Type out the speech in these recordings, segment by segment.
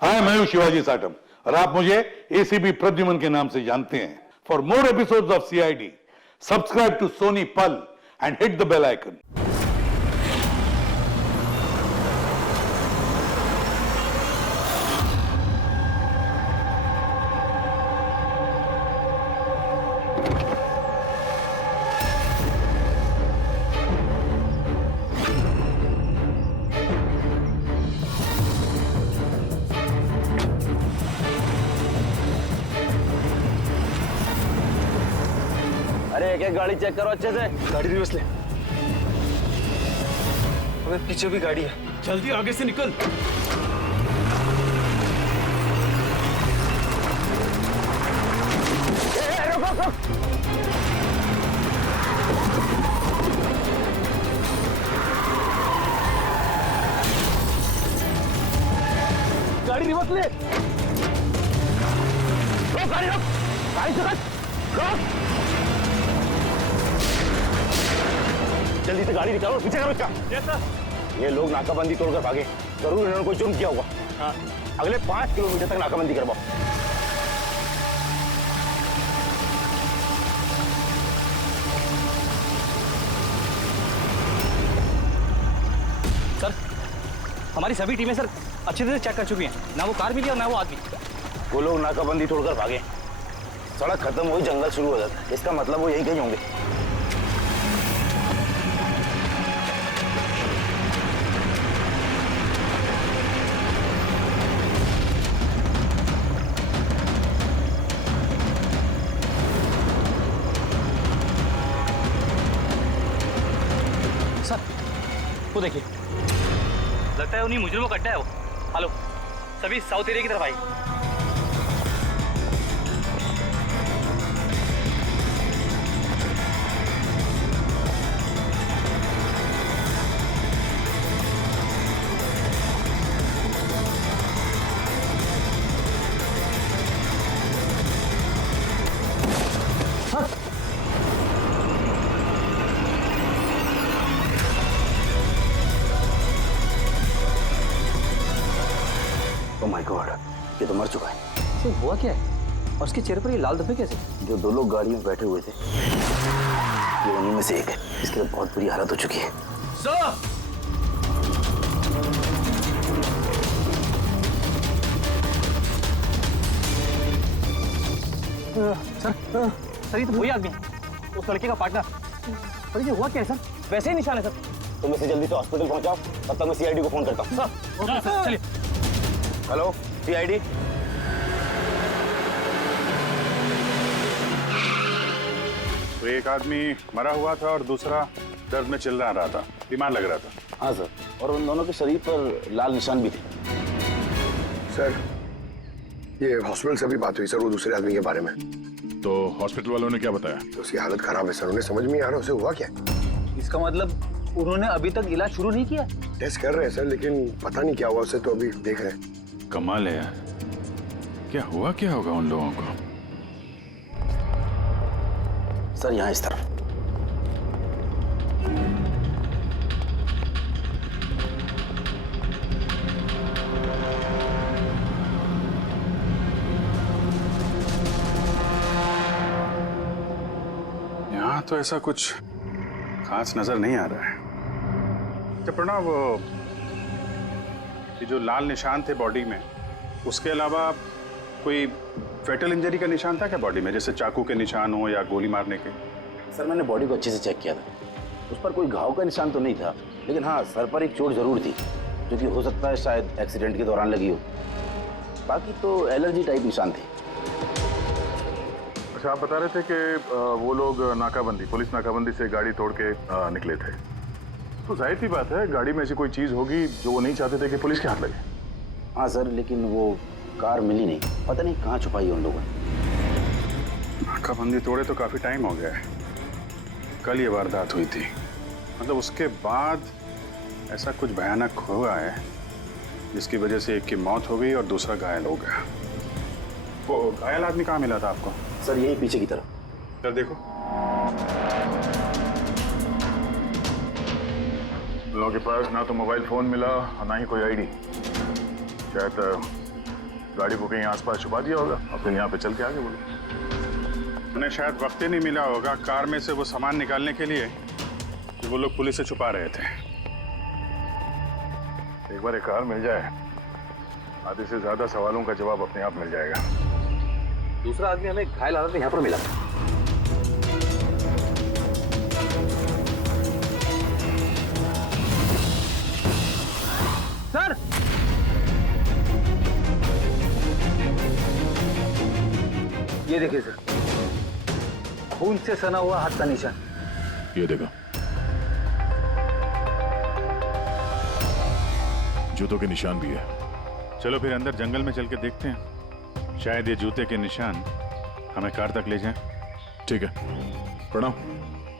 हाय, मैं हूं शिवाजी साटम और आप मुझे एसीपी प्रद्युमन के नाम से जानते हैं। For more episodes of CID, subscribe to Sony Pal and hit the bell icon. अरे एक गाड़ी चेक करो अच्छे से। गाड़ी रिवर्स ले। अबे पीछे भी गाड़ी है। जल्दी आगे से निकल। गाड़ी रिवर्स ले। रोक गाड़ी, रोक गाड़ी से रोक। जल्दी से गाड़ी निकालो, पीछे करो इसका। ये लोग नाकाबंदी तोड़कर भागे, जरूर इन्होंने कोई जुर्म किया होगा। हाँ। अगले 5 किलोमीटर तक नाकाबंदी करवाओ। सर, हमारी सभी टीमें सर अच्छी तरह चेक कर चुकी हैं, ना वो कार मिली और ना वो आदमी। वो लोग नाकाबंदी तोड़कर भागे, सड़क खत्म हुई, जंगल शुरू हो जाता है, इसका मतलब वो यही कहीं होंगे। सर, वो देखिए, लगता है उन्हीं मुजरिमों का अड्डा है वो। हेलो, सभी साउथ एरिया की तरफ आई। ओह माय गॉड, ये तो मर चुका है। सर, हुआ क्या है और उसके चेहरे पर ये लाल धब्बे कैसे? जो 2 लोग गाड़ी में बैठे हुए थे, ये उन्हीं में से एक है। इसकी तो बहुत बुरी हालत हो चुकी है। सर, सर ये तो वही आदमी है, उस लड़के का पार्टनर। पर ये हुआ क्या है सर? वैसे ही निशान है सर। तुम इसे जल्दी से हॉस्पिटल पहुंचाओ, तब तक मैं सीआईडी को फोन करता हूँ। सर, चलिए। Hello CID. तो एक आदमी मरा हुआ था और दूसरा दर्द में चिल्ला रहा था, बीमार लग रहा था। हाँ सर, और उन दोनों के शरीर पर लाल निशान भी थे। सर, ये हॉस्पिटल से भी बात हुई सर, वो दूसरे आदमी के बारे में। तो हॉस्पिटल वालों ने क्या बताया? तो उसकी हालत खराब है सर, उन्हें समझ में नहीं आ रहा उसे हुआ क्या। इसका मतलब उन्होंने अभी तक इलाज शुरू नहीं किया? टेस्ट कर रहे हैं सर, लेकिन पता नहीं क्या हुआ उसे, तो अभी देख रहे हैं। कमाल है यार, क्या हुआ क्या होगा उन लोगों को? सर यहाँ इस तरफ। यहाँ तो ऐसा कुछ खास नजर नहीं आ रहा है। जब प्रणव, ये जो लाल निशान थे बॉडी में, उसके अलावा कोई फेटल इंजरी का निशान था क्या बॉडी में, जैसे चाकू के निशान हो या गोली मारने के? सर मैंने बॉडी को अच्छे से चेक किया था, उस पर कोई घाव का निशान तो नहीं था, लेकिन हाँ सर पर एक चोट जरूर थी, जो कि हो सकता है शायद एक्सीडेंट के दौरान लगी हो। बाकी तो एलर्जी टाइप निशान थे। अच्छा, आप बता रहे थे कि वो लोग नाकाबंदी, पुलिस नाकाबंदी से गाड़ी तोड़ के निकले थे, तो जाहिर सी बात है गाड़ी में ऐसी कोई चीज होगी जो वो नहीं चाहते थे कि पुलिस के हाथ लगे। हाँ सर, लेकिन वो कार मिली नहीं, पता नहीं कहाँ छुपाई है उन लोगों ने। नाकाबंदी तोड़े तो काफी टाइम हो गया है, कल ये वारदात हुई थी, मतलब उसके बाद ऐसा कुछ भयानक हुआ है जिसकी वजह से एक की मौत हो गई और दूसरा घायल हो गया। वो घायल आदमी कहाँ मिला था आपको? सर यही पीछे की तरफ। सर देखो, लोगों के पास ना तो मोबाइल फोन मिला और ना ही कोई आईडी। शायद गाड़ी को कहीं आसपास छुपा दिया होगा और फिर यहाँ पे चल के आगे बोलो। उन्हें शायद वक्त ही नहीं मिला होगा कार में से वो सामान निकालने के लिए कि वो लोग पुलिस से छुपा रहे थे। एक बार एक कार मिल जाए, आधे से ज्यादा सवालों का जवाब अपने आप मिल जाएगा। दूसरा आदमी हमें घायल हालत में यहाँ पर मिला। सर, ये देखिए सर, खून से सना हुआ हाथ का निशान। ये देखो, जूतों के निशान भी है। चलो फिर अंदर जंगल में चल के देखते हैं, शायद ये जूते के निशान हमें कार तक ले जाएं। ठीक है, प्रणव,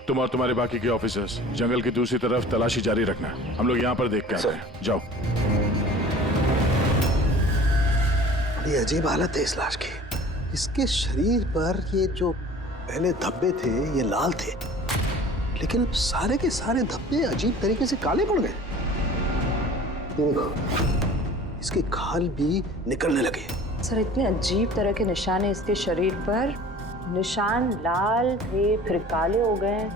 तुम और तुम्हारे बाकी के ऑफिसर्स जंगल की दूसरी तरफ तलाशी जारी रखना। हम लोग यहाँ पर देख के आते हैं। जाओ। बड़ी अजीब हालत है इस लाश की। इसके शरीर पर ये जो पहले धब्बे थे ये लाल थे, लेकिन अब सारे के सारे धब्बे अजीब तरीके से काले पड़ गए। देखो, इसके खाल भी निकलने लगे। सर, इतने अजीब तरह के निशान है इसके शरीर पर। निशान लाल थे फिर काले हो गए।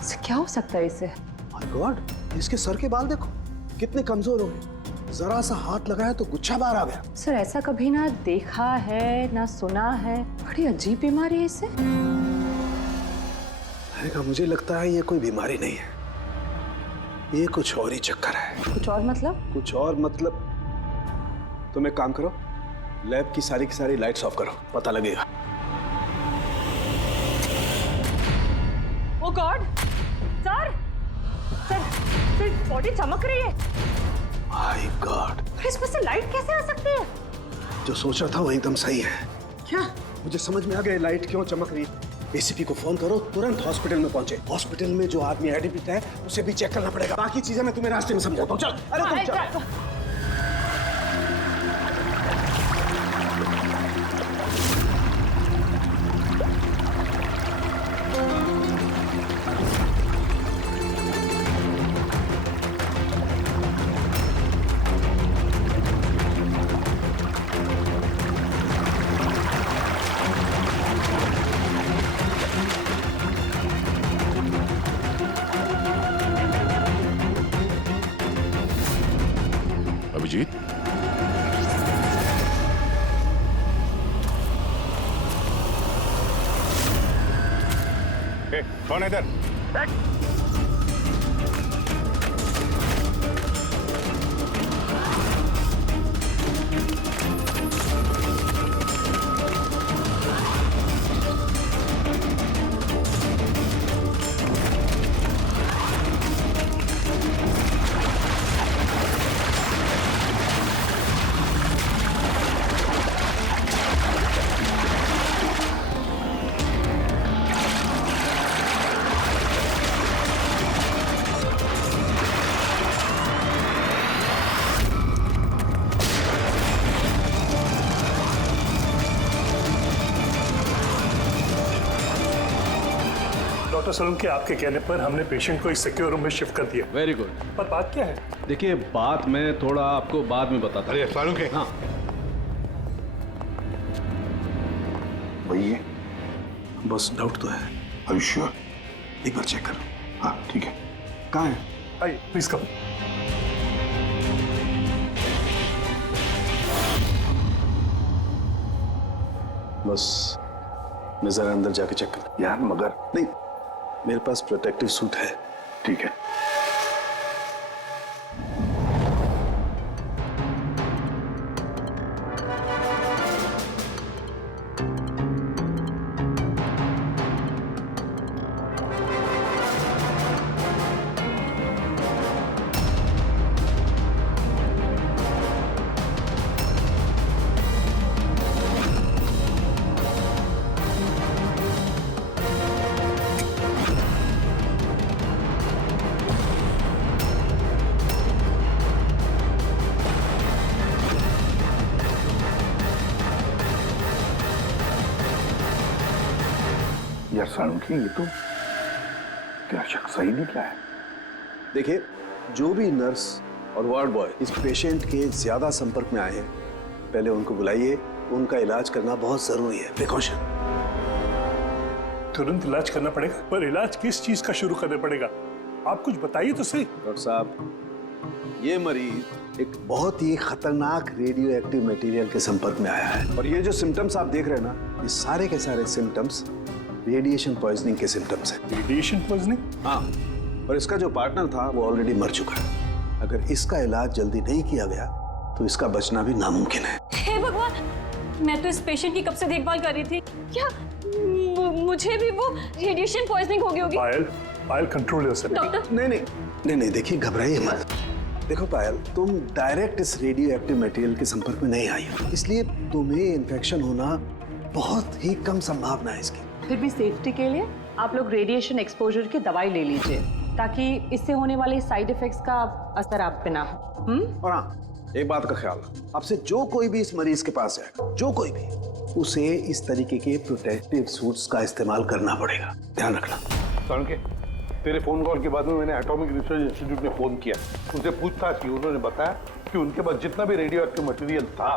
इससे क्या हो सकता है इसे? माय गॉड, इसके सर के बाल देखो कितने कमजोर हो गए। जरा सा हाथ लगाया तो गुच्छा बाहर आ गया। सर, ऐसा कभी ना देखा है ना सुना है। बड़ी अजीब बीमारी है इसे। मुझे लगता है ये कोई बीमारी नहीं है, ये कुछ और ही चक्कर है। कुछ और मतलब? कुछ और मतलब तुम एक काम करो, लैब की सारी लाइट्स ऑफ करो, पता लगेगा। ओ गॉड, सर, सर, बॉडी चमक रही है। माय गॉड, इसमें से लाइट कैसे आ सकती है? जो सोच रहा था वो एकदम सही है। क्या? मुझे समझ में आ गया लाइट क्यों चमक रही है। एसीपी को फोन करो, तुरंत हॉस्पिटल में पहुंचे। हॉस्पिटल में जो आदमी एडमिट है उसे भी चेक करना पड़ेगा। बाकी चीजें मैं तुम्हें रास्ते में समझाता हूँ। चल, अरे तुम चल। अभिजीत, कौन है इधर? डॉक्टर सोलंकी, आपके कहने पर हमने पेशेंट को इस सिक्योर रूम में शिफ्ट कर दिया। Very good. पर बात क्या है? देखिए, बात मैं थोड़ा आपको बाद में बताता हूँ। अरे सोलंकी, हाँ, वही है। बस डाउट तो है। Are you sure? एक बार चेक कर। हाँ ठीक है। कहाँ है? आइए प्लीज कम। बस मैं जरा अंदर जाके चेक कर। यार मगर नहीं, मेरे पास प्रोटेक्टिव सूट है। ठीक है। यार सोलंकी, ये तो तेरा शक सही निकला है। देखिए, जो भी नर्स और वार्ड बॉय इस पेशेंट के ज्यादा संपर्क में आए हैं पहले उनको बुलाइए, उनका इलाज करना बहुत जरूरी है, प्रिकॉशन। तुरंत इलाज करना पड़ेगा, पर इलाज किस चीज का शुरू करना पड़ेगा? आप कुछ बताइए तो सही। डॉक्टर साहब, ये मरीज एक बहुत ही खतरनाक रेडियो एक्टिव मटेरियल के संपर्क में आया है, और ये जो सिम्टम्स आप देख रहे हैं ना, ये सारे के सारे सिम्टम्स रेडिएशन पॉइजनिंग के सिम्टम्स हैं। Radiation poisoning? हाँ, और इसका जो पार्टनर था वो ऑलरेडी मर चुका है। अगर इसका इलाज जल्दी नहीं किया गया तो इसका बचना भी नामुमकिन है। हे भगवान, मैं तो इस पेशेंट की कब से देखभाल कर रही थी। क्या मुझे भी वो रेडिएशन पॉइजनिंग हो गई होगी? पायल कंट्रोल योरसेल्फ। डॉक्टर नहीं, देखिए घबराइए मत। देखो पायल, तुम डायरेक्ट इस रेडियो एक्टिव मटेरियल के संपर्क में नहीं आई हो, इसलिए तुम्हें इन्फेक्शन होना बहुत ही कम संभावना है इसकी। फिर भी सेफ्टी के लिए आप लोग रेडिएशन एक्सपोजर की दवाई ले लीजिए, ताकि इससे होने वाले साइड इफेक्ट्स का असर आप पे ना हो। और हाँ, एक बात का ख्याल, आपसे जो कोई भी इस मरीज के पास जाएगा, जो कोई भी, उसे इस तरीके के प्रोटेक्टिव सूट्स का इस्तेमाल करना पड़ेगा, ध्यान रखना। सड़के, तेरे फोन कॉल के बाद में मैंने एटॉमिक रिसर्च इंस्टीट्यूट में फोन किया, उनसे पूछताछ की। उन्होंने बताया कि उनके पास जितना भी रेडियो एक्टिव मटेरियल था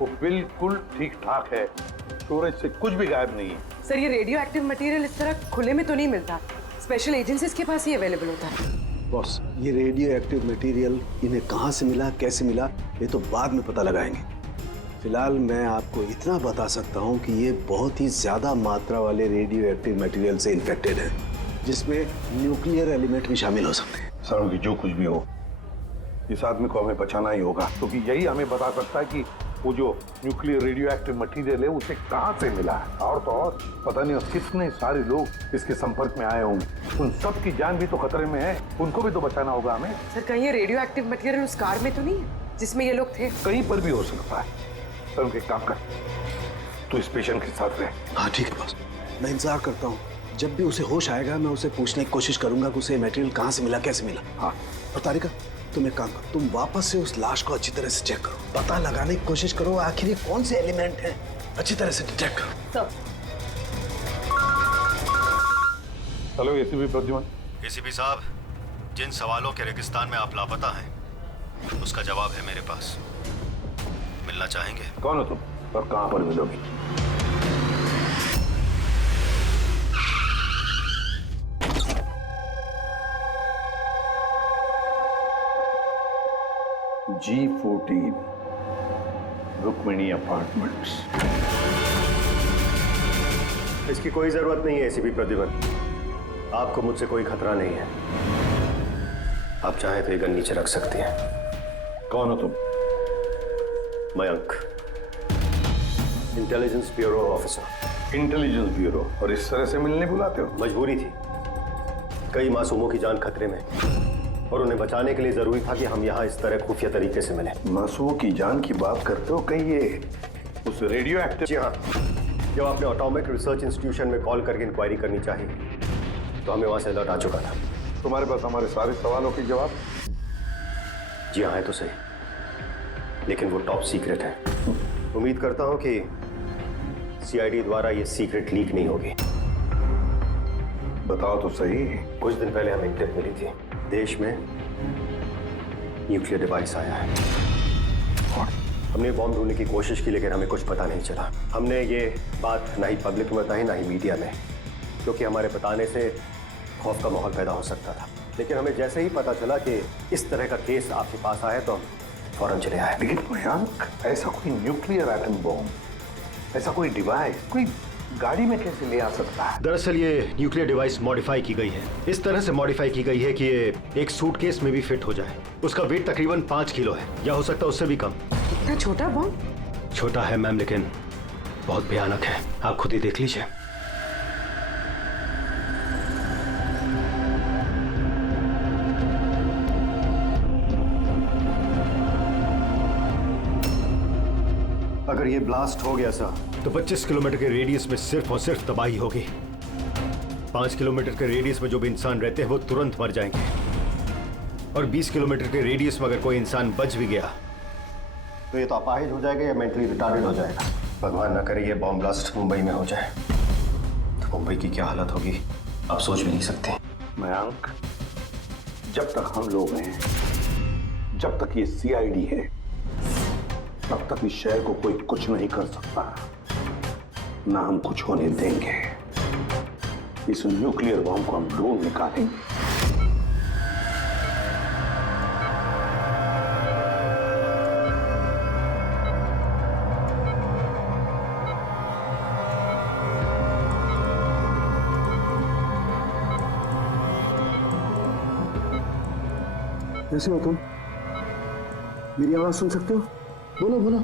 वो बिल्कुल ठीक ठाक है, स्टोरेज से कुछ भी गायब नहीं है। सर, ये रेडियो एक्टिव मटेरियल इस तरह खुले में तो नहीं मिलता, स्पेशल एजेंसीज के पास ही अवेलेबल होता है। बॉस, ये रेडियो एक्टिव मटेरियल इन्हें कहाँ से मिला, कैसे मिला, ये तो बाद में पता लगाएंगे। फिलहाल मैं आपको इतना बता सकता हूँ कि ये बहुत ही ज्यादा मात्रा वाले रेडियो एक्टिव मटेरियल से इन्फेक्टेड है, जिसमें न्यूक्लियर एलिमेंट भी शामिल हो सकते हैं। सर की जो कुछ भी हो, इस आदमी को हमें बचाना ही होगा, क्योंकि यही हमें बता सकता है कि वो जो न्यूक्लियर रेडियो एक्टिव मटेरियल है उसे कहाँ से मिला है। और तो और पता नहीं कितने सारे लोग इसके संपर्क में आए होंगे, उन सब की जान भी तो खतरे में है, उनको भी तो बचाना होगा हमें। सर, कहीं ये रेडियो एक्टिव मटेरियल उस कार में तो नहीं है जिसमें ये लोग थे? कहीं पर भी हो सकता है। सर उनके काम कर, तो इस पेशेंट के साथ रहे। हाँ ठीक है बॉस, मैं इंतजार करता हूँ। जब भी उसे होश आएगा मैं उसे पूछने की कोशिश करूंगा कि उसे मटेरियल कहाँ से मिला, कैसे मिला। हाँ, और तारिका, तुम एक काम करो, तुम वापस से उस लाश को अच्छी तरह से चेक करो, पता लगाने की कोशिश करो आखिर ये कौन से एलिमेंट हैं, अच्छी तरह से डिटेक्ट करो। Hello ACP Pradyuman. एसीपी साहब, जिन सवालों के रेगिस्तान में आप लापता हैं, उसका जवाब है मेरे पास। मिलना चाहेंगे? कौन हो तुम और कहां पर मिलोगी? G14 Rukmini apartments. इसकी कोई जरूरत नहीं है एसीपी प्रद्युमन, आपको मुझसे कोई खतरा नहीं है। आप चाहे तो ये गन नीचे रख सकते हैं। कौन हो तुम? Mayank, intelligence bureau officer. Intelligence bureau, और इस तरह से मिलने बुलाते हो? मजबूरी थी, कई मासूमों की जान खतरे में, और उन्हें बचाने के लिए जरूरी था कि हम यहाँ इस तरह खुफिया तरीके से मिले। मासूमों की जान की बात करते हो, कहीं ये उस रेडियो एक्टिव? जी हाँ, जब आपने एटॉमिक रिसर्च इंस्टीट्यूशन में कॉल करके इंक्वायरी करनी चाहिए तो हमें वहां से अलर्ट आ चुका था। तुम्हारे पास हमारे सारे सवालों के जवाब? जी हाँ, है तो सही, लेकिन वो टॉप सीक्रेट है। उम्मीद करता हूं कि सीआईडी द्वारा ये सीक्रेट लीक नहीं होगी। बताओ तो सही। कुछ दिन पहले हमें टिप मिली थी, देश में न्यूक्लियर डिवाइस आया है। हमने बॉम्ब ढूंढने की कोशिश की, लेकिन हमें कुछ पता नहीं चला। हमने ये बात ना ही पब्लिक में बताई, ना ही मीडिया में, क्योंकि हमारे बताने से खौफ का माहौल पैदा हो सकता था। लेकिन हमें जैसे ही पता चला कि इस तरह का केस आपके पास आया तो हम फौरन चले आए। लेकिन मयंक, ऐसा कोई न्यूक्लियर एटम बॉम्ब, ऐसा कोई डिवाइस कोई गाड़ी में कैसे ले आ सकता है? दरअसल ये न्यूक्लियर डिवाइस मॉडिफाई की गई है, इस तरह से मॉडिफाई की गई है कि ये एक सूटकेस में भी फिट हो जाए। उसका वेट तकरीबन 5 किलो है, या हो सकता है उससे भी कम। इतना छोटा बॉम्ब? छोटा है मैम, लेकिन बहुत भयानक है, आप खुद ही देख लीजिए। अगर ये ब्लास्ट हो गया सर, तो 25 किलोमीटर के रेडियस में सिर्फ और सिर्फ तबाही होगी। 5 किलोमीटर के रेडियस में जो भी इंसान रहते हैं वो तुरंत मर जाएंगे, और 20 किलोमीटर के रेडियस में अगर कोई इंसान बच भी गया तो ये तो अपाहिज हो जाएगा या मेंटली रिटार्डेड हो जाएगा। भगवान ना करे ये बॉम्ब ब्लास्ट मुंबई में हो जाए, तो मुंबई की क्या हालत होगी आप सोच भी नहीं सकते। मयंक, जब तक हम लोग हैं, जब तक ये सीआईडी है, तब तक इस शहर को कोई कुछ नहीं कर सकता, ना हम कुछ होने देंगे। इस न्यूक्लियर बॉम्ब को हम ढूंढ निकालेंगे। कैसे हो तुम? मेरी आवाज सुन सकते हो? बोलो बोलो।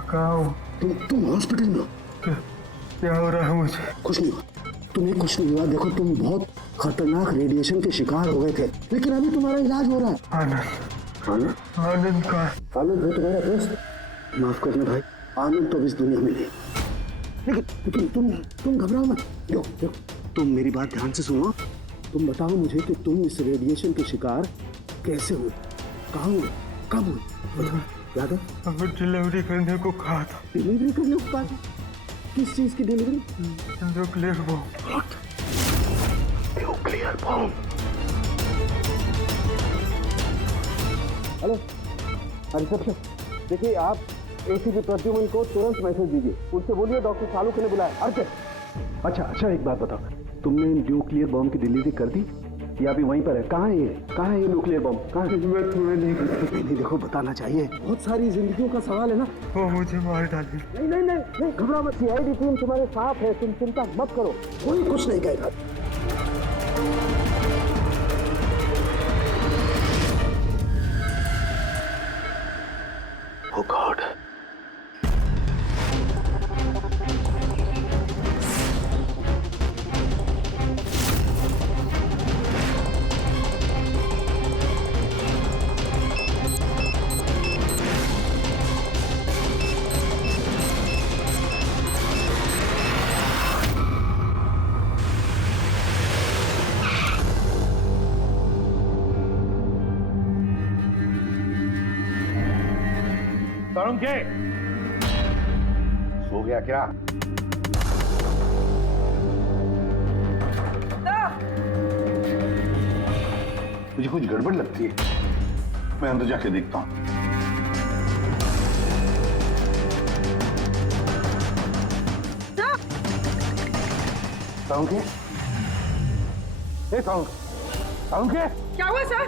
कहाँ हो? तुम हॉस्पिटल में हो। क्या हो रहा है मुझे? कुछ नहीं हुआ, तुम्हें कुछ नहीं हुआ। देखो तुम बहुत खतरनाक रेडिएशन के शिकार हो गए थे, लेकिन अभी तुम्हारा इलाज हो रहा है। आनंद, आनंद का आनंद है तुम्हारा दोस्त। माफ करना भाई, आनंद तो इस दुनिया में नहीं। लेकिन तुम घबराओ मत। देखो तुम मेरी बात ध्यान से सुनो। तुम बताओ मुझे कि तुम इस रेडिएशन के शिकार कैसे हुए, कहाँ हुए, कब हुए? याद है? डिलीवरी करने को कहा था। डिलीवरी करने को कहा था? किस चीज की delivery? Nuclear bomb. Nuclear bomb? Hello reception, देखिए आप एसीपी प्रद्युमन को तुरंत मैसेज दीजिए। उनसे बोलिए डॉक्टर शालू ने बुलाया। अर्चन। अच्छा एक बात बताओ, तुमने न्यूक्लियर बॉम्ब की डिलीवरी कर दी या अभी वहीं पर है? कहाँ है ये न्यूक्लियर बॉम्ब? कहाँ है? मैं तुम्हें नहीं देखो बताना चाहिए, बहुत सारी जिंदगियों का सवाल है ना। वो मुझे मार डाली। नहीं घबरा मत, सीआईडी टीम तुम्हारे साथ है, तुम चिंता मत करो, कोई कुछ नहीं कहेगा। Oh God. तरुण के सो गया क्या? मुझे कुछ गड़बड़ लगती है, मैं अंदर जाके देखता हूं। तरुण के, तरुण के, क्या हुआ सर?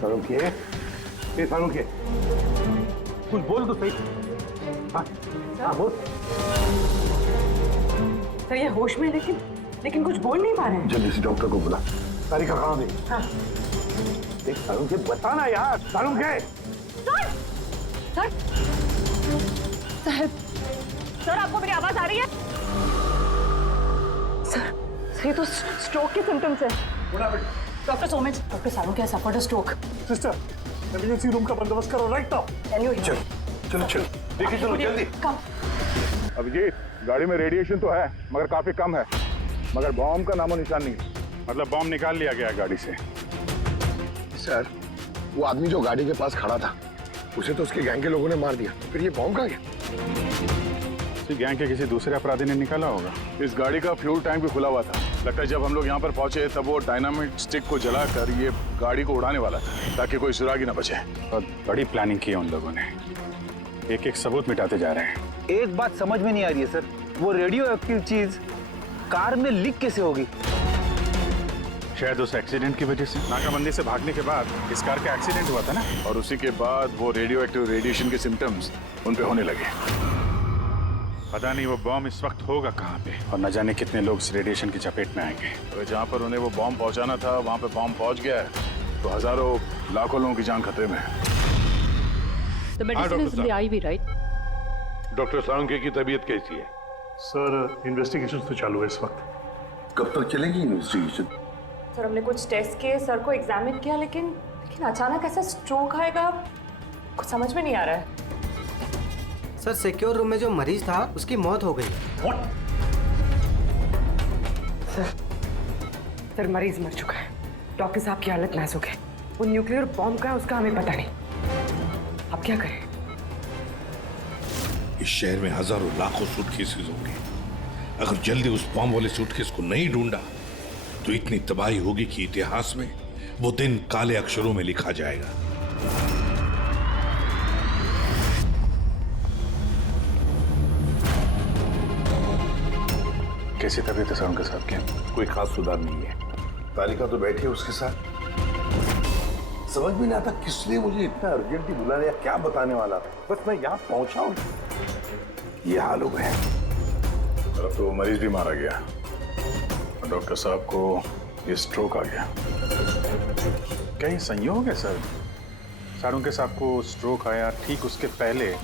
तरुण के, कुछ बोल तो सही। हाँ बोल। सर ये होश में, लेकिन कुछ बोल नहीं पा रहे हैं। जल्दी से डॉक्टर को बुला। तारिका कहाँ गई? हाँ। देख तरुण के, बताना यार। तरुण के। सर आपको मेरी आवाज आ रही है? सर ये तो स्ट्रोक के सिम्टम्स है। डॉक्टर सोमेश, डॉक्टर सारू क्या suffered stroke. Sister, emergency room का बंदोबस्त करो राइट नाउ। चलो देखिए, चलो जल्दी। अभिजीत, गाड़ी में रेडिएशन तो है मगर काफी कम है, मगर बॉम्ब का नामो निशान नहीं। मतलब बॉम्ब निकाल लिया गया गाड़ी से। सर, वो आदमी जो गाड़ी के पास खड़ा था, उसे तो उसके गैंग के लोगों ने मार दिया, फिर ये बॉम्ब कहाँ गया? इसी गैंग के किसी दूसरे अपराधी ने निकाला होगा। इस गाड़ी का फ्यूल टैंक भी खुला हुआ था। लगता है जब हम लोग यहाँ पर पहुंचे तब वो डायनामिट स्टिक को जलाकर ये गाड़ी को उड़ाने वाला था ताकि कोई सुरागी ना बचे। और बड़ी प्लानिंग की है उन लोगों ने, एक एक सबूत मिटाते जा रहे हैं। एक बात समझ में नहीं आ रही है सर, वो रेडियो एक्टिव चीज कार में लीक कैसे होगी? शायद उस एक्सीडेंट की वजह से। नाकाबंदी से भागने के बाद इस कार का एक्सीडेंट हुआ था ना, और उसी के बाद वो रेडियो एक्टिव रेडिएशन के सिम्टम्स उन पे होने लगे। पता नहीं वो बॉम्ब इस वक्त होगा कहाँ पे, और न जाने कितने लोग इस रेडिएशन की चपेट में आएंगे। तो जहाँ पर उन्हें वो बॉम्ब पहुँचाना था वहाँ पे बॉम्ब पहुँच गया है तो हजारों लाखों लोगों की जान खतरे में है। The medicine is in the IV, right? Doctor Sarange की तबीयत कैसी है? सर इन्वेस्टिगेशन तो चालू है इस वक्त। कब तक चलेगी इन्वेस्टिगेशन? सर हमने कुछ टेस्ट किए, सर को एग्जामिन किया, लेकिन अचानक ऐसा स्ट्रोक आएगा कुछ समझ में नहीं आ रहा है। सर सिक्योर रूम में जो मरीज था उसकी मौत हो गई। सर मरीज मर चुका है, डॉक्टर साहब की हालत नाजुक है। वो न्यूक्लियर बॉम्ब का है उसका हमें पता नहीं, अब क्या करें? इस शहर में हजारों लाखों सूटकेसेस होंगे, अगर जल्दी उस बॉम्ब वाले सूटकेस को नहीं ढूंढा तो इतनी तबाही होगी कि इतिहास में वो दिन काले अक्षरों में लिखा जाएगा। कैसी तबीयत है सर उनके साथ की? कोई खास सुधार नहीं है। तारिका तो बैठी है उसके साथ। समझ में नहीं आता किसने मुझे इतना अर्जेंटली बुला लिया, क्या बताने वाला था। बस मैं यहाँ पहुंचा हूँ, ये हाल हो गया। अब तो मरीज भी मारा गया, डॉक्टर साहब को ये स्ट्रोक आ गया। क्या ये संयोग है सर? सारुण के साहब को स्ट्रोक आया ठीक उसके पहले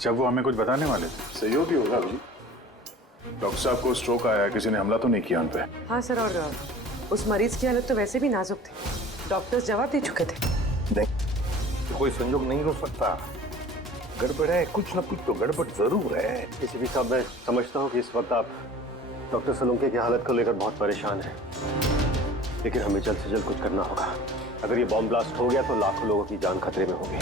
जब वो हमें कुछ बताने वाले थे। सहयोग ही होगा अभी। डॉक्टर साहब को स्ट्रोक आया, किसी ने हमला तो नहीं किया उन पे? हाँ सर, और उस मरीज की हालत तो वैसे भी नाजुक थी, डॉक्टर्स जवाब दे चुके थे। नहीं, तो कोई संयोग नहीं हो सकता। गड़बड़ है, कुछ ना कुछ तो गड़बड़ जरूर है। किसी भी साहब, मैं समझता हूँ कि इस वक्त आप डॉक्टर सोलंकी की हालत को लेकर बहुत परेशान हैं, लेकिन हमें जल्द से जल्द कुछ करना होगा। अगर ये बॉम्ब ब्लास्ट हो गया तो लाखों लोगों की जान खतरे में होगी।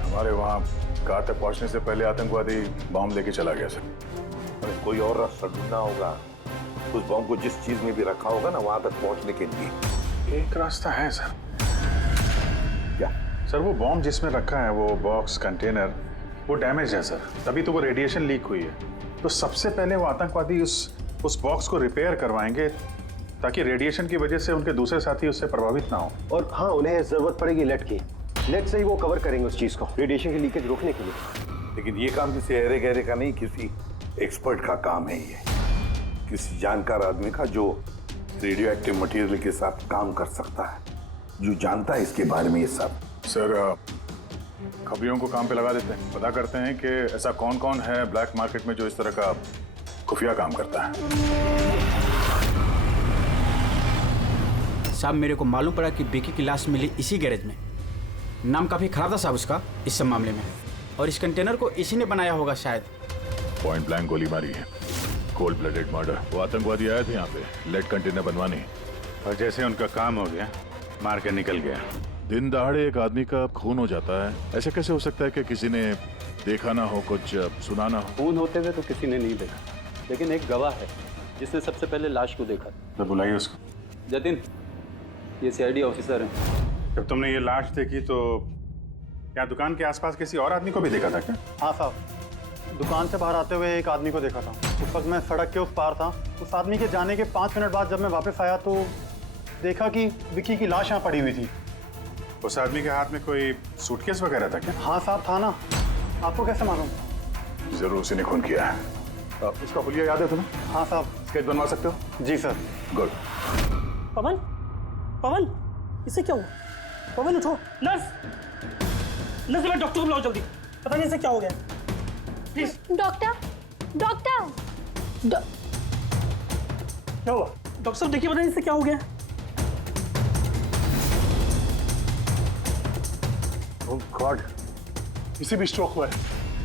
हमारे वहाँ कार तक पहुँचने से पहले आतंकवादी बॉम्ब लेके चला गया सर। अरे कोई और रास्ता ढूंढना होगा। उस बॉम्ब को जिस चीज में भी रखा होगा ना, वहां तक पहुंचने के लिए एक रास्ता है सर। क्या सर? वो बॉम्ब जिसमें रखा है, वो बॉक्स कंटेनर, वो डैमेज है सर, तभी तो वो रेडिएशन लीक हुई है। तो सबसे पहले वो आतंकवादी उस बॉक्स को रिपेयर करवाएंगे ताकि रेडिएशन की वजह से उनके दूसरे साथी उससे प्रभावित ना हो। और हाँ, उन्हें जरूरत पड़ेगी लेड की। लेड से ही वो कवर करेंगे उस चीज को, रेडिएशन की लीकेज रोकने के लिए। लेकिन ये काम किसी अहरे गहरे का नहीं, किसी एक्सपर्ट का काम है। ये किसी जानकार आदमी का जो रेडियो एक्टिव मटेरियल के साथ काम कर सकता है, जो जानता है इसके बारे में ये सब। सर, खबरियों को काम पे लगा देते हैं, पता करते हैं कि ऐसा कौन कौन है ब्लैक मार्केट में जो इस तरह का खुफिया काम करता है। साहब, मेरे को मालूम पड़ा कि बेकी की लाश मिली इसी गैरेज में। नाम काफी खराब था साहब उसका इस सब मामले में, और इस कंटेनर को इसी ने बनाया होगा शायद। पॉइंट ब्लैंक गोली मारी है, कोल्ड ब्लडेड मर्डर। वो आतंकवादी आए थे यहाँ पे लेड कंटेनर बनवाने, और जैसे उनका काम हो गया मार के निकल गया। दिन दहाड़े एक आदमी का खून हो जाता है, ऐसे कैसे हो सकता है कि किसी ने देखा ना हो, कुछ सुना ना हो? खून होते हुए तो किसी ने नहीं देखा, लेकिन एक गवाह है जिसने सबसे पहले लाश को देखा। तो बुलाइए उसको। जतिन, ये सीआईडी ऑफिसर हैं। जब तुमने ये लाश देखी तो क्या दुकान के आसपास किसी और आदमी को भी देखा था क्या? हाँ साहब, दुकान से बाहर आते हुए एक आदमी को देखा था। उस वक्त मैं सड़क के उस पार था। उस आदमी के जाने के 5 मिनट बाद जब मैं वापस आया तो देखा कि विकी की लाश यहाँ पड़ी हुई थी। उस आदमी के हाथ में कोई सूटकेस वगैरह था क्या? हाँ साहब, था ना। आपको कैसे मालूम? जरूर उसी ने खून किया है। उसका हुलिया याद है तुम्हें? हाँ साहब। स्केच बनवा सकते हो? जी सर। गुड। पवन, पवन, इसे क्या हुआ? पवन उठो। नर्स, नर्स, डॉक्टर को बुलाओ जल्दी। पता नहीं इसे क्या हो गया। प्लीज। डॉक्टर, डॉक्टर, क्या हुआ? डॉक्टर साहब देखिए, पता नहीं इसे क्या हो गया। ओह गॉड, इसे भी स्ट्रोक हुआ है।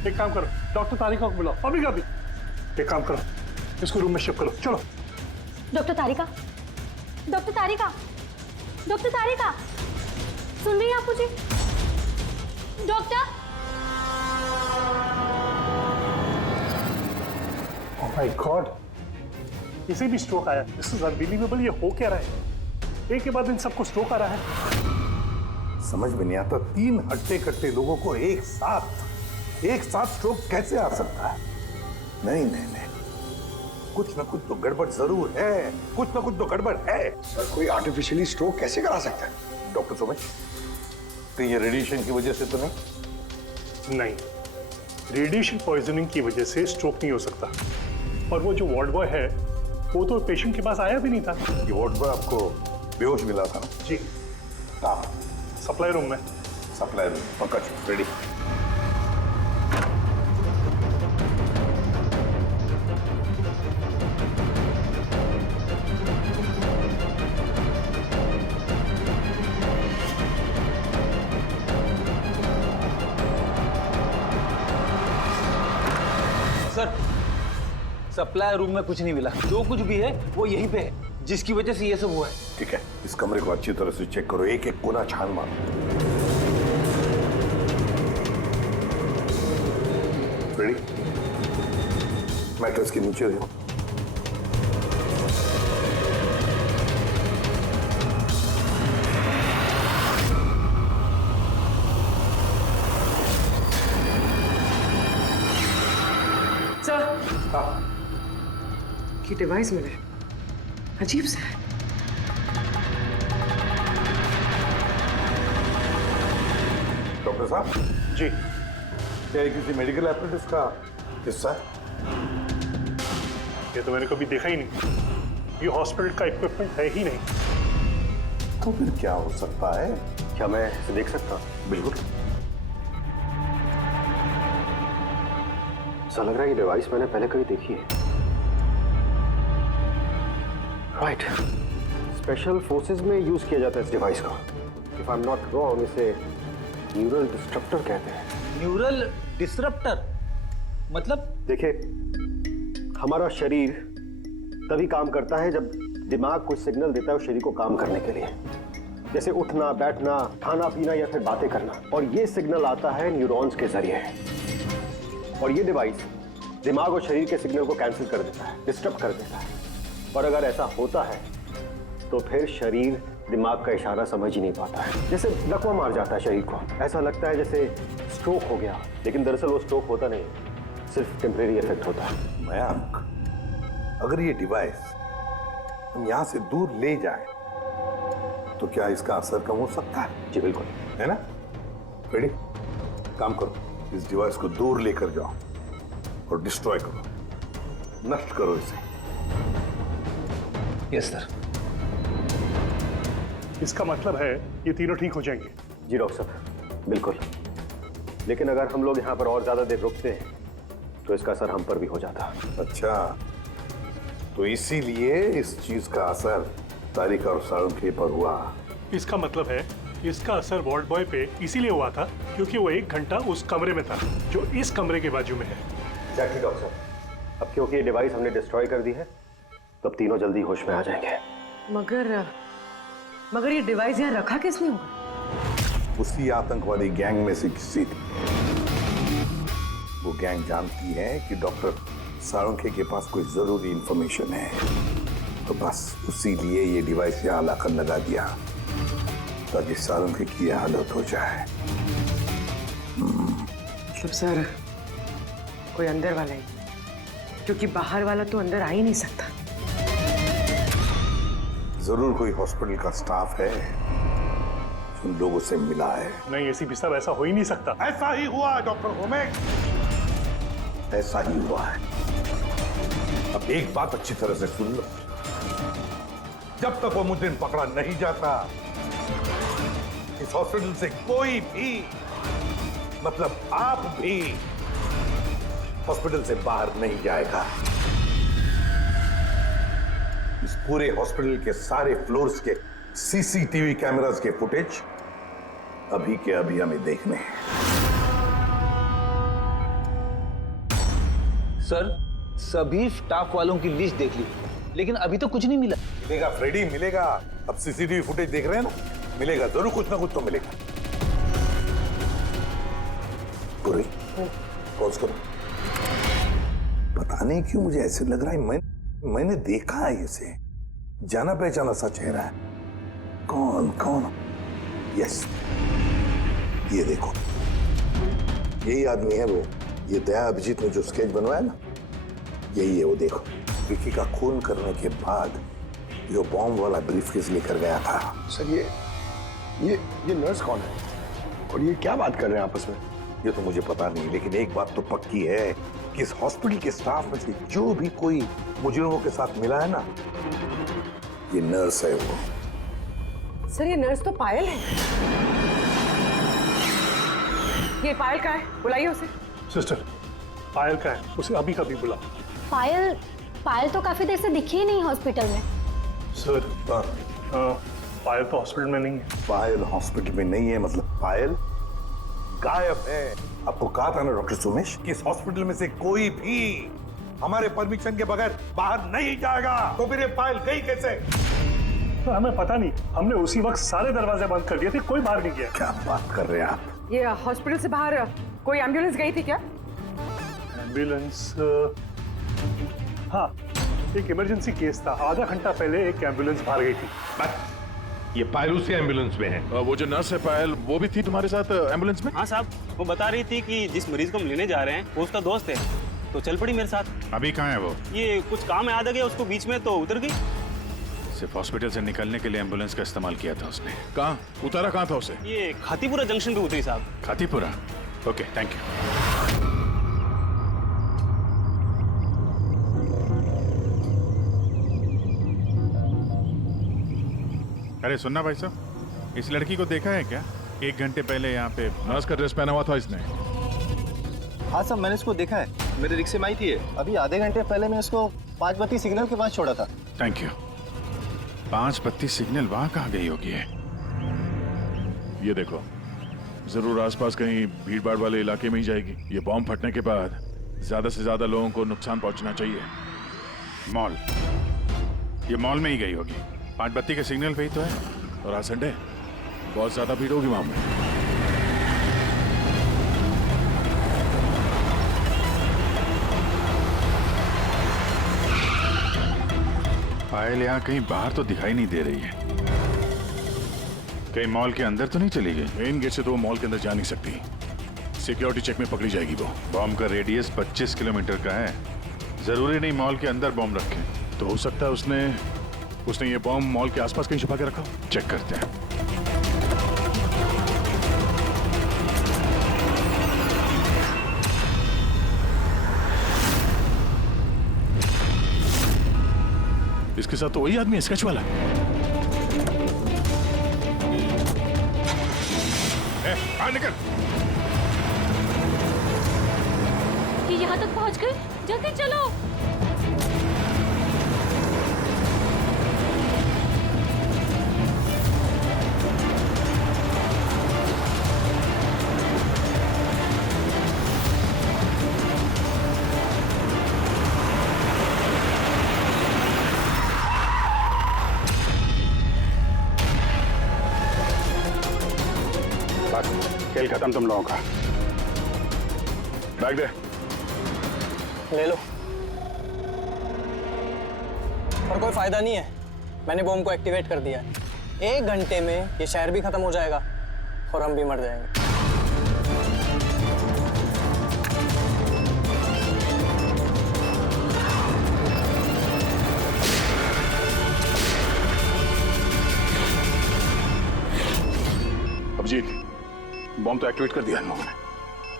एक काम करो, डॉक्टर तारिका को बुलाओ, अभी का भी। एक काम करो, इसको रूम में शिफ्ट करो। चलो। डॉक्टर तारिका, डॉक्टर तारिका, डॉक्टर तारिका, सुन रही हैं आप मुझे? डॉक्टर। ओह माय गॉड, इसे भी स्ट्रोक आया। This is unbelievable. ये हो क्या रहा है? एक के बाद इन सबको स्ट्रोक आ रहा है। समझ में नहीं आता, 3 हट्टे कट्टे लोगों को एक साथ स्ट्रोक कैसे आ सकता है? नहीं नहीं नहीं, कुछ ना कुछ तो गड़बड़ जरूर है, कुछ ना कुछ तो गड़बड़ है। सर, कोई आर्टिफिशियली स्ट्रोक कैसे करा सकता है? डॉक्टर समझ, कहीं ये रेडिएशन की वजह से तो नहीं? नहीं, रेडिएशन पॉइजनिंग की वजह से स्ट्रोक नहीं हो सकता। और वो जो वार्ड बॉय है, वो तो पेशेंट के पास आया भी नहीं था। ये वार्ड बॉय आपको बेहोश मिला था ना? जी। कहाँ? सप्लाई रूम में। सप्लाई रूम, पकड़, रेडी। सर, सप्लाई रूम में कुछ नहीं मिला। जो कुछ भी है वो यहीं पे है, जिसकी वजह से ये सब हुआ है। ठीक है, इस कमरे को अच्छी तरह से चेक करो, एक एक कोना छान मारो। रेडी? मैट्रेस के नीचे देखो। ये डिवाइस मिले, अजीब सा है। डॉक्टर साहब जी, क्या ये किसी मेडिकल एपरेटस का हिस्सा है? ये तो मैंने कभी देखा ही नहीं। ये हॉस्पिटल का इक्विपमेंट है ही नहीं। तो फिर क्या हो सकता है? क्या मैं इसे देख सकता हूँ? बिल्कुल। ऐसा लग रहा है ये डिवाइस मैंने पहले कहीं देखी है। राइट, स्पेशल फोर्सेस में यूज किया जाता है इस डिवाइस को। If I am not wrong, इसे न्यूरल डिस्ट्रप्टर कहते हैं। न्यूरल डिसरप्टर मतलब? देखिए, हमारा शरीर तभी काम करता है जब दिमाग कुछ सिग्नल देता है उस शरीर को काम करने के लिए, जैसे उठना, बैठना, खाना पीना या फिर बातें करना। और ये सिग्नल आता है न्यूरॉन्स के जरिए, और ये डिवाइस दिमाग और शरीर के सिग्नल को कैंसिल कर देता है, डिस्टर्ब कर देता है। और अगर ऐसा होता है तो फिर शरीर दिमाग का इशारा समझ ही नहीं पाता है, जैसे लकवा मार जाता है शरीर को। ऐसा लगता है जैसे स्ट्रोक हो गया, लेकिन दरअसल वो स्ट्रोक होता नहीं, सिर्फ टेम्परेरी इफेक्ट होता है। मयंक, अगर ये डिवाइस हम यहाँ से दूर ले जाएं, तो क्या इसका असर कम हो सकता है? जी बिल्कुल, है ना? रेडी? काम करो, इस डिवाइस को दूर लेकर जाओ और डिस्ट्रॉय करो, नष्ट करो इसे। Yes sir. इसका मतलब है ये तीनों ठीक हो जाएंगे? जी डॉक्टर साहब, बिल्कुल। लेकिन अगर हम लोग यहाँ पर और ज्यादा देर रुकते हैं तो इसका असर हम पर भी हो जाता। अच्छा, तो इसीलिए इस चीज का असर तारिक और साळुंखे पर हुआ। इसका मतलब है इसका असर वार्ड बॉय पे इसीलिए हुआ था क्योंकि वो 1 घंटा उस कमरे में था जो इस कमरे के बाजू में है। एग्जैक्टली डॉक्टर साहब। अब क्योंकि ये डिवाइस हमने डिस्ट्रॉय कर दी है, तो अब तीनों जल्दी होश में आ जाएंगे। मगर ये डिवाइस यहाँ रखा किसने होगा? उसी आतंकवादी गैंग में से किसी ने। वो गैंग जानती है कि डॉक्टर साळुंखे के पास कोई जरूरी इंफॉर्मेशन है, तो बस उसी लिए ये डिवाइस यहाँ लाकर लगा दिया ताकि साळुंखे की हालत हो जाए। मतलब सर, कोई अंदर वाला ही, क्योंकि बाहर वाला तो अंदर आ ही नहीं सकता। जरूर कोई हॉस्पिटल का स्टाफ है जो उन लोगों से मिला है। नहीं एसीपी साहब, ऐसा हो ही नहीं सकता। ऐसा ही हुआ है डॉक्टर होमेक, ऐसा ही हुआ है। अब एक बात अच्छी तरह से सुन लो, जब तक वो मुजरिम पकड़ा नहीं जाता, इस हॉस्पिटल से कोई भी, मतलब आप भी, हॉस्पिटल से बाहर नहीं जाएगा। इस पूरे हॉस्पिटल के सारे फ्लोर्स के सीसीटीवी कैमरास के फुटेज अभी के अभी हमें देखने हैं। सर, सभी स्टाफ वालों की लिस्ट देख ली, लेकिन अभी तो कुछ नहीं मिला। मिलेगा फ्रेडी, मिलेगा। अब सीसीटीवी फुटेज देख रहे हैं ना, मिलेगा जरूर, कुछ ना कुछ तो मिलेगा। पूरी पॉज करो। पता नहीं क्यों मुझे ऐसे लग रहा है मैंने देखा है इसे, जाना पहचाना सा चेहरा है। कौन कौन? यस, ये देखो, यही आदमी है वो। ये दया अभिजीत ने जो स्केच बनवाया ना, यही है वो। देखो, विकी का खून करने के बाद जो बॉम्ब वाला ब्रीफकेस लेकर गया था। सर, ये नर्स कौन है और ये क्या बात कर रहे हैं आपस में? ये तो मुझे पता नहीं, लेकिन एक बात तो पक्की है कि इस हॉस्पिटल के स्टाफ में से जो भी कोई मुजरिमों के साथ मिला है ना, ये नर्स है वो। सर, ये नर्स तो पायल है। ये पायल का है, बुलाइए उसे। सिस्टर, पायल का है, उसे अभी कभी बुला। पायल तो काफी देर से दिखी ही नहीं हॉस्पिटल में। सर, पायल तो हॉस्पिटल में नहीं है। पायल हॉस्पिटल में नहीं है मतलब पायल गायब है। आपको कहा था ना डॉक्टर सुमेश कि इस हॉस्पिटल में से कोई भी हमारे परमिशन के बगैर बाहर नहीं जाएगा। तो फिर ये पायल गई कैसे? तो हमें पता नहीं, हमने उसी वक्त सारे दरवाजे बंद कर दिए थे, कोई बाहर नहीं गया। क्या बात कर रहे हैं आप? ये हॉस्पिटल से बाहर कोई एम्बुलेंस गई थी क्या? एम्बुलेंस? हाँ, एक इमरजेंसी केस था, आधा घंटा पहले एक एम्बुलेंस बाहर गई थी। ये पायल उसी एम्बुलेंस में है। वो जो नर्स है पायल, वो भी थी तुम्हारे साथ एम्बुलेंस में? हाँ साहब, वो बता रही थी कि जिस मरीज को हम लेने जा रहे हैं वो उसका दोस्त है। तो चल पड़ी मेरे साथ। अभी कहाँ है वो? ये कुछ काम याद आ गया उसको, बीच में तो उतर गई। सिर्फ हॉस्पिटल से निकलने के लिए एम्बुलेंस का इस्तेमाल किया था उसने। कहाँ उतारा, कहाँ था उसे? ये खातीपुरा जंक्शन पे उतरी साहब। खातीपुरा? Okay, thank you. अरे सुनना भाई साहब, इस लड़की को देखा है क्या? 1 घंटे पहले यहाँ पे नर्स का ड्रेस पहना हुआ था इसने। हाँ साहब, मैंने इसको देखा है, मेरे रिक्शे में आई थी। अभी आधे घंटे पहले मैं इसको 5 बत्ती सिग्नल के पास छोड़ा था। Thank you. 5 बत्ती सिग्नल वहां कहाँ गई होगी है? ये देखो, जरूर आसपास कहीं भीड़ भाड़ वाले इलाके में ही जाएगी। ये बॉम्ब फटने के बाद ज्यादा से ज्यादा लोगों को नुकसान पहुंचना चाहिए। मॉल, ये मॉल में ही गई होगी। 5 बत्ती के सिग्नल पे ही तो है, और आज संडे, बहुत ज्यादा भीड़ होगी वहां में। पायल यहाँ कहीं बाहर तो दिखाई नहीं दे रही है। कहीं मॉल के अंदर तो नहीं चली गई? मेन गेट से तो वो मॉल के अंदर जा नहीं सकती, सिक्योरिटी चेक में पकड़ी जाएगी वो। बॉम्ब का रेडियस 25 किलोमीटर का है, जरूरी नहीं मॉल के अंदर बॉम्ब रखे। तो हो सकता है उसने ये बॉम्ब मॉल के आसपास कहीं छुपा के रखा। चेक करते हैं। इसके साथ तो वही आदमी है, स्केच वाला। बाहर निकल। ये यहाँ तक पहुँच गए, जल्दी चलो। खेल खत्म तुम लोगों का। बैग दे। ले लो। पर कोई फायदा नहीं है, मैंने बॉम्ब को एक्टिवेट कर दिया है। 1 घंटे में ये शहर भी खत्म हो जाएगा और हम भी मर जाएंगे। अभिजीत, बॉम्ब तो एक्टिवेट कर दिया हम लोगों ने,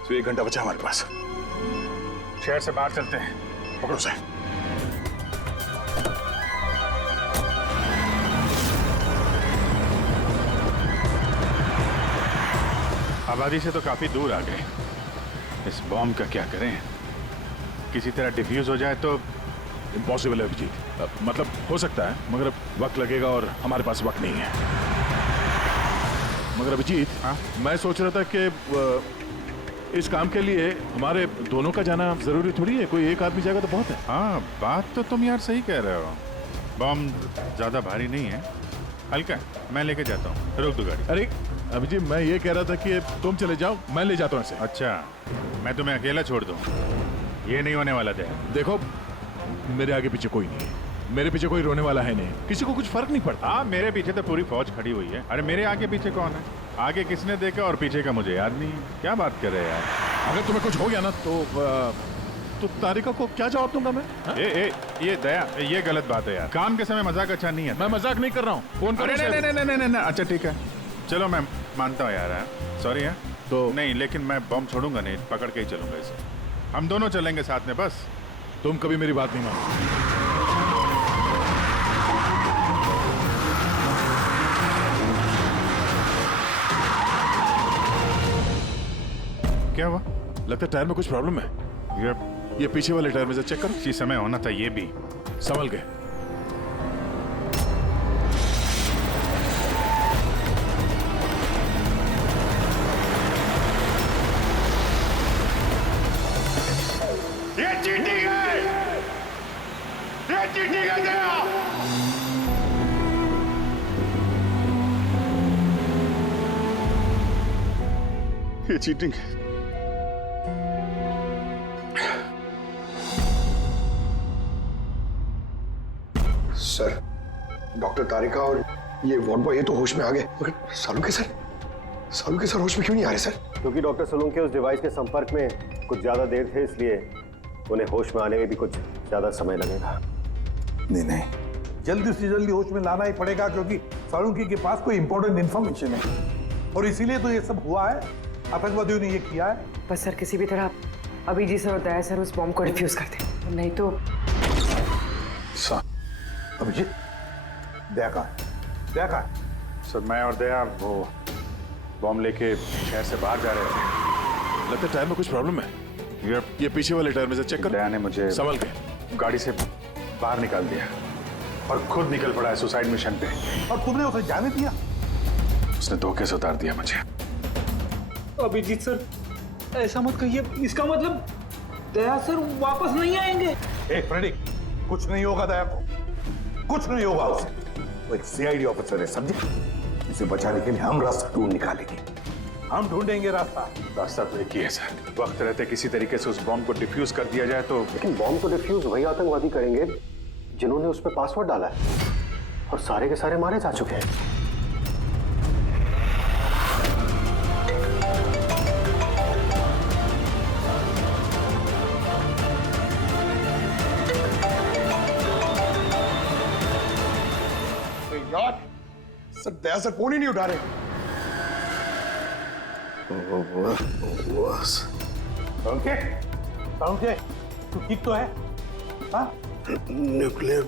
तो 1 घंटा बचा हमारे पास। शहर से बाहर चलते हैं, पकड़ो से। आबादी से तो काफी दूर आ गए। इस बॉम्ब का क्या करें? किसी तरह डिफ्यूज हो जाए तो इम्पॉसिबल है अभिजीत। मतलब हो सकता है, मगर वक्त लगेगा और हमारे पास वक्त नहीं है। मगर अभिजीत, हाँ? मैं सोच रहा था कि इस काम के लिए हमारे दोनों का जाना जरूरी थोड़ी है, कोई एक आदमी जाएगा तो बहुत है। हाँ, बात तो तुम यार सही कह रहे हो। बॉम्ब ज्यादा भारी नहीं है, हल्का है। मैं लेके जाता हूँ, रोक दो गाड़ी। अरे अभिजीत, मैं ये कह रहा था कि तुम चले जाओ, मैं ले जाता हूँ ऐसे। अच्छा, मैं तुम्हें अकेला छोड़ दूँ? ये नहीं होने वाला था। देखो, मेरे आगे पीछे कोई नहीं है, मेरे पीछे कोई रोने वाला है नहीं, किसी को कुछ फर्क नहीं पड़ता। हाँ, मेरे पीछे तो पूरी फौज खड़ी हुई है। अरे मेरे आगे पीछे कौन है? आगे किसने देखा और पीछे का मुझे याद नहीं। क्या बात कर रहे हैं यार? अगर तुम्हें कुछ हो गया ना तो तारिका को क्या जवाब दूंगा मैं? ये दया, ये गलत बात है यार। काम के समय मजाक अच्छा नहीं है। मैं मजाक नहीं कर रहा हूँ, फोन करो। नहीं, अच्छा ठीक है, चलो मैं मानता हूँ यार। सॉरी है तो नहीं, लेकिन मैं बम छोड़ूंगा नहीं, पकड़ के ही चलूंगा इसे। हम दोनों चलेंगे साथ में बस। तुम कभी मेरी बात नहीं मानो। क्या हुआ? लगता है टायर में कुछ प्रॉब्लम है। ये पीछे वाले टायर में से चेक करो। इसी समय होना था ये भी। संभल गए। ये चीटिंग है, ये चीटिंग है दया। ये चीटिंग है। सर, डॉक्टर तारिका और ये वार्ड बॉय ये तो होश में आ गए, मगर सालुके सर होश में क्यों नहीं आ रहे सर? क्योंकि डॉक्टर सोलंकी उस डिवाइस के संपर्क में कुछ ज्यादा देर थे, इसलिए उन्हें होश में आने में भी कुछ ज्यादा समय लगेगा। नहीं, जल्दी से जल्दी होश में लाना ही पड़ेगा, क्योंकि सालुंकी के पास कोई इंपॉर्टेंट इंफॉर्मेशन है और इसीलिए तो ये सब हुआ है। आतंकवादियों ने ये किया है। बस सर किसी भी तरह अभिजीत सर और दया सर उस बॉम्ब को डिफ्यूज कर दें, नहीं तो। अभिजीत, दया कहाँ है? सर मैं और दया वो बॉम्ब लेके शहर से बाहर जा रहे थे। लगता है टायर में कुछ प्रॉब्लम है। ये पीछे वाले टायर में से चेक कर। दया ने मुझे संभल के गाड़ी से बाहर निकाल दिया और खुद निकल पड़ा है सुसाइड मिशन पे। और तुमने उसे जाने दिया? उसने धोखे से उतार दिया मुझे। अभिजीत सर, ऐसा मत कहिए। इसका मतलब दया सर वापस नहीं आएंगे। फ्रेडी, कुछ नहीं होगा दया को, कुछ नहीं होगा उसे। वो एक सीआईडी ऑफिसर है, समझे? इसे बचाने के लिए हम रास्ता ढूंढ निकालेंगे। हम ढूंढेंगे रास्ता तो एक ही है सर। वक्त रहते किसी तरीके से उस बॉम्ब को डिफ्यूज कर दिया जाए तो। लेकिन बॉम्ब तो डिफ्यूज वही आतंकवादी करेंगे जिन्होंने उस पर पासवर्ड डाला है, और सारे के सारे मारे जा चुके हैं। यार सर, दया सर फोन ही नहीं उठा रहे। ओके, तू ठीक तो है? हाँ? न्यूक्लियर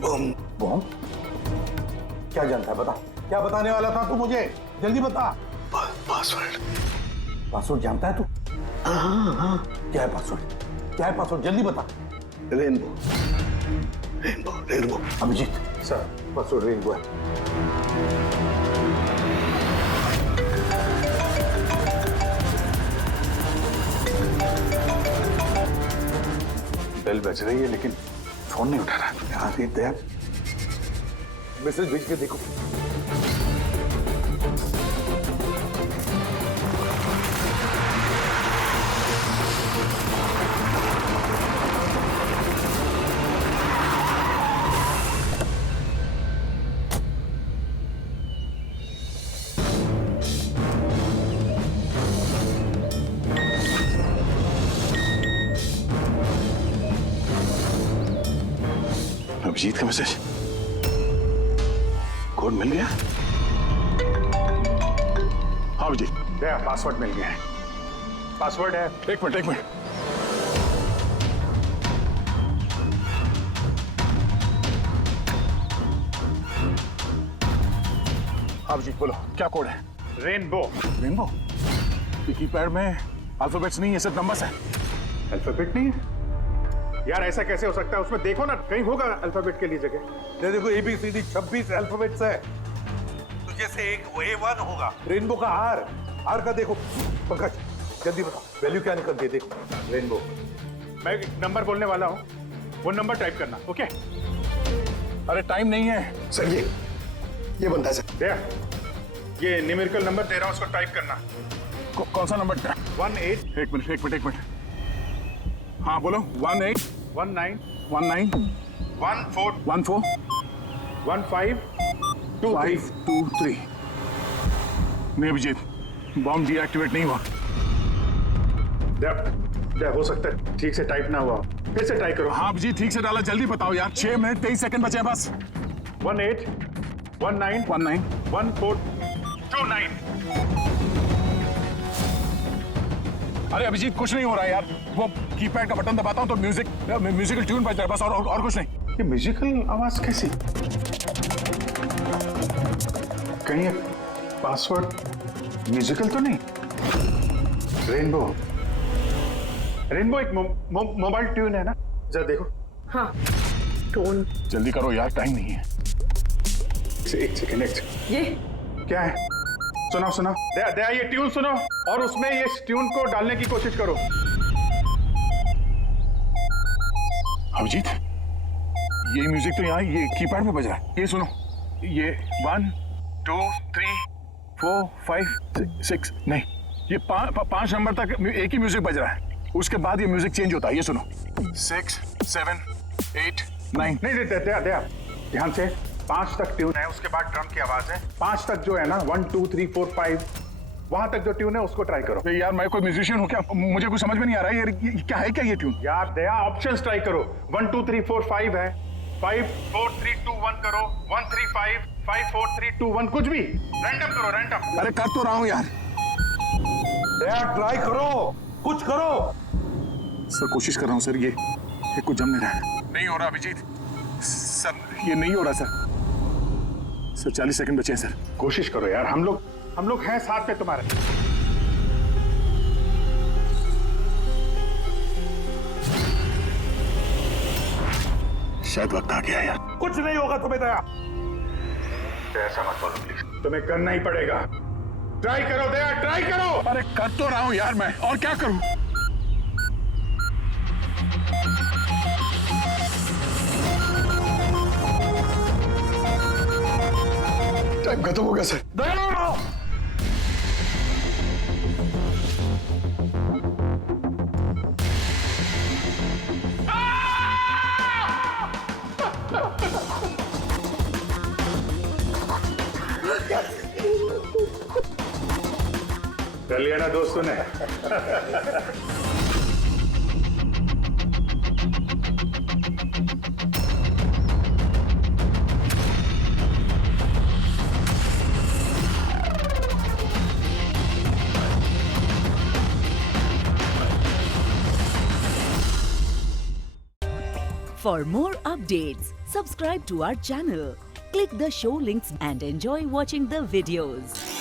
बॉम्ब क्या जानता है? बता, क्या बताने वाला था तू मुझे? जल्दी बता। पासवर्ड जानता है तू? हाँ। क्या है पासवर्ड? जल्दी बता। Rainbow. Abhijit sir, password rainbow है। बेल बज रही है लेकिन फोन नहीं उठा रहा। यार ये दया मैसेज भेज के देखो। अभिजीत का मैसेज, कोड मिल गया? हाँ अभिजीत, दया पासवर्ड मिल गया है। पासवर्ड है। एक मिनट। हाँ अभिजीत बोलो, क्या कोड है? रेनबो। कीपैड में अल्फाबेट्स नहीं है, सिर्फ नंबर्स है। अल्फाबेट नहीं है यार, ऐसा कैसे हो सकता है? उसमें देखो ना, कहीं होगा अल्फाबेट के लिए जगह। देखो ABCD 26 अल्फाबेट्स है। तो जैसे एक A1 होगा, रेनबो का आर का देखो। पंकज जल्दी बता, वैल्यू क्या निकलती है? देखो रेनबो। मैं एक नंबर बोलने वाला हूँ, वो नंबर टाइप करना। ओके? अरे टाइम नहीं है सर, ये बनता है सर। दया, ये न्यूमेरिकल नंबर दे रहा हूँ, उसको टाइप करना। कौन सा नंबर? 18। एक मिनट। हाँ बोलो। 18 19 19 14 14 15 523। नहीं अभिजीत, बॉम्ब डीएक्टिवेट नहीं हुआ। दया हो सकता है ठीक से टाइप ना हुआ। फिर से टाइप करो। हाँ अभिजीत, ठीक से डाला, जल्दी बताओ यार। 6 मिनट 23 सेकंड बचे हैं बस। 18 19 14 29। अरे अभिजीत कुछ नहीं हो रहा है यार। वो कीपैड का बटन दबाता हूँ तो म्यूजिकल ट्यून बज रहा है बस, और कुछ नहीं। ये म्यूजिकल आवाज कैसी? कहीं पासवर्ड म्यूजिकल तो नहीं? रेनबो एक मोबाइल ट्यून है ना? जरा देखो। हाँ, टोन। जल्दी करो यार, टाइम नहीं है। एक सेकेंड। ये क्या है? सुनाओ। दया ये ट्यून सुनो और उसमें ये ट्यून को डालने की कोशिश करो। अभिजीत, ये म्यूजिक तो यहाँ ये कीपैड में बज रहा है। ये सुनो, ये 1 2 3 4 5 6 नहीं, ये 5 नंबर तक एक ही म्यूजिक बज रहा है। उसके बाद ये म्यूजिक चेंज होता है। ये सुनो, 6 7 8 9। नहीं दया ध्यान से। 5 तक ट्यून है, उसके बाद ड्रम की आवाज है। 5 तक जो है ना, 1 2 3 4 5 वहां तक जो ट्यून है उसको ट्राई करो। यार मैं कोई म्यूजिशियन हूँ क्या? मुझे कुछ समझ में नहीं आ रहा है यार, ये क्या है क्या ये ट्यून? यार दया, ऑप्शंस ट्राई करो। 1 2 3 4 5 है, 5 4 3 2 1 करो, 1 3 5 5 4 3 2 1, कुछ भी रैंडम करो, रैंडम। अरे कर तो रहा हूँ यार। दया ट्राई करो, कुछ करो। सर कोशिश कर रहा हूँ सर, ये कुछ जम नहीं रहा है। नहीं हो रहा अभिजीत सर, ये नहीं हो रहा सर। 40 सेकंड बचे हैं सर। कोशिश करो यार, हम लोग हैं साथ पे तुम्हारे। शायद वक्त आ गया यार। कुछ नहीं होगा तुम्हें दया। ऐसा मत बोलो प्लीज, तुम्हें करना ही पड़ेगा। ट्राई करो दया, ट्राई करो। अरे कर तो रहा हूं यार मैं, और क्या करूं? टाइम खत्म हो गया सर। दया कर लिया ना दोस्तों ने। For more updates, subscribe to our channel, click the show links and enjoy watching the videos.